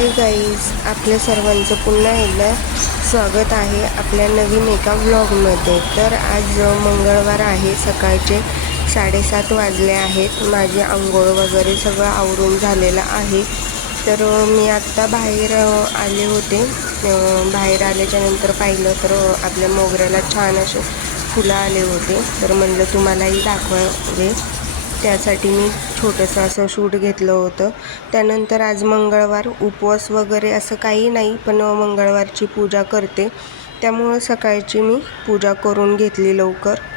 Hi guys, आपल्या सर्वांचं पुन्हा एकदा स्वागत आहे आपल्या नवीन एका व्लॉगमध्ये। तर आज मंगळवार आहे, सकाळचे 7:30 वाजले आहेत। माझे आंघोळ वगैरे सगळं आवरून झालेलं आहे। तर मी आत्ता बाहेर आले होते। बाहेर आल्याच्या नंतर पाहिलं तर आपल्या मोगऱ्याला छान असे फुलं आले होते। तर म्हणलं तुम्हालाही दाखवावे, त्यासाठी मी छोटंसं असं शूट घेतलं होतं। त्यानंतर आज मंगळवार, उपवास वगैरे असं काही नाही, पण मंगळवारची पूजा करते, त्यामुळं सकाळची मी पूजा करून घेतली लवकर।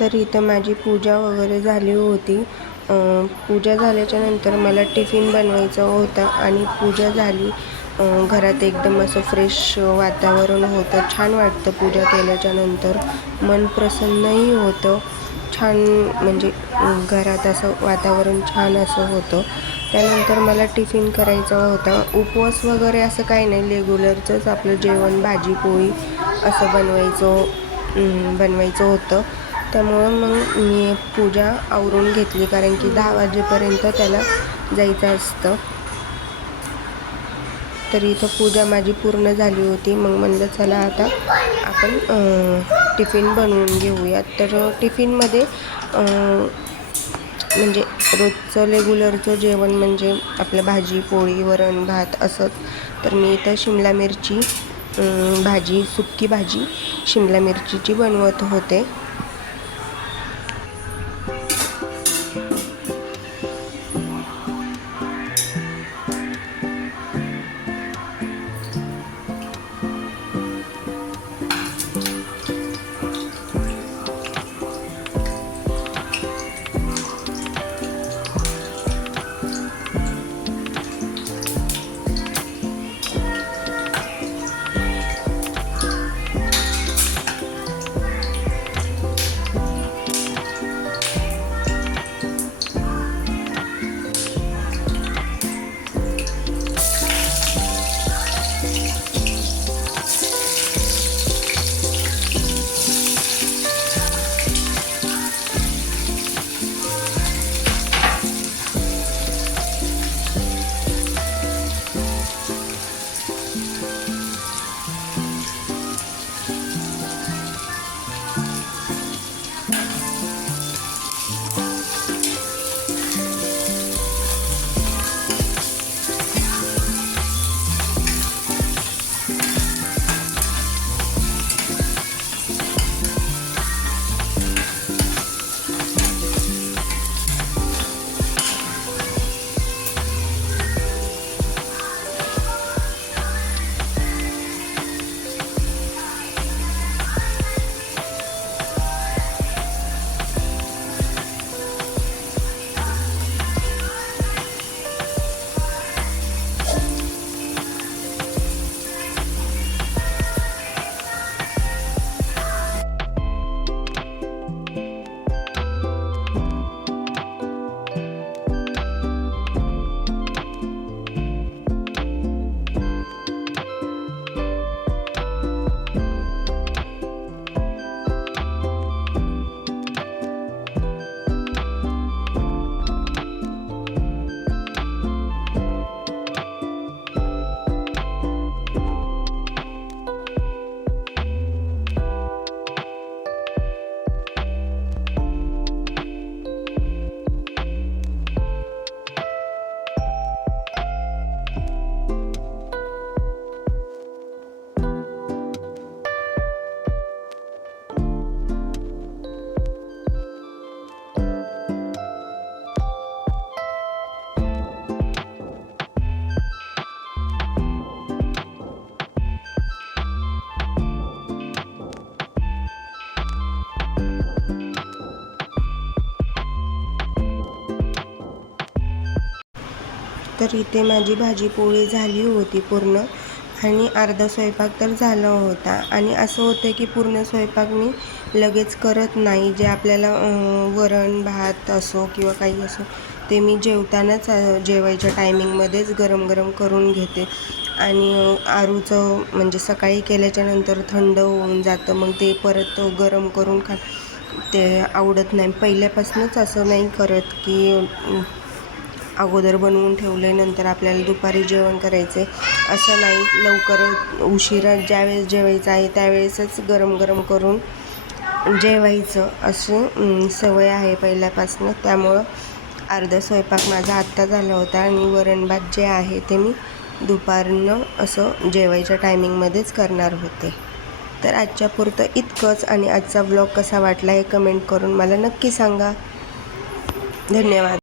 तर इथं माझी पूजा वगैरे झाली होती। पूजा झाल्याच्या नंतर मला टिफिन बनवायचा होता आणि पूजा झाली। घरात एकदम असं फ्रेश वातावरण होतं, छान वाटतं पूजा केल्याच्या नंतर, मन प्रसन्नही होतं। छान म्हणजे घरात असं वातावरण छान असं होतं। त्यानंतर मला टिफिन करायचा होता। उपवास वगैरे असं काही नाही, रेग्युलरचंच आपलं जेवण, भाजी पोळी असं बनवायचं होतं। त्यामुळं मग मी पूजा आवरून घेतली, कारण की 10 वाजेपर्यंत त्याला जायचं असतं। तर इथं पूजा माझी पूर्ण झाली होती। मग म्हणलं चला आता आपण टिफिन बनवून घेऊयात। तर टिफिनमध्ये म्हणजे रोजचं रेग्युलरचं जेवण म्हणजे आपलं भाजी पोळी वरण भात असंच। तर मी इथं शिमला मिरची भाजी, सुक्की भाजी शिमला मिरचीची बनवत होते। तर इथे माझी भाजी पोळी झाली होती पूर्ण आणि अर्धा स्वयंपाक तर झाला होता. आणि असं होतं की पूर्ण स्वयंपाक मी लगेच करत नाही. जे आपल्याला वरण भात असो किंवा काही असो ते मी जेवतानाच जेवायच्या टायमिंगमध्येच गरम गरम करून घेते. आणि आरूचं म्हणजे सकाळी केल्याच्यानंतर थंड होऊन जातं, मग ते परत गरम करून ते आवडत नाही. पहिल्यापासूनच असं नाही करत की अगोदर बनवून ठेवले नंतर आपल्याला दुपारी जेवण करायचे असं नाही. लवकर उशिरा ज्यावेळेस जेवायचं आहे त्यावेळेसच गरम गरम करून जेवायचं अशी सवय आहे पहिल्यापासून. त्यामुळं अर्धा स्वयंपाक माझा आत्ता झाला होता आणि वरण भात जे आहे ते मी दुपारनं असं जेवायच्या टायमिंगमध्येच करणार होते. तर आजच्या पुरतं इतकंच. आणि आजचा ब्लॉग कसा वाटला हे कमेंट करून मला नक्की सांगा. धन्यवाद.